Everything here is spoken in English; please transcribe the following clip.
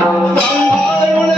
All I wanna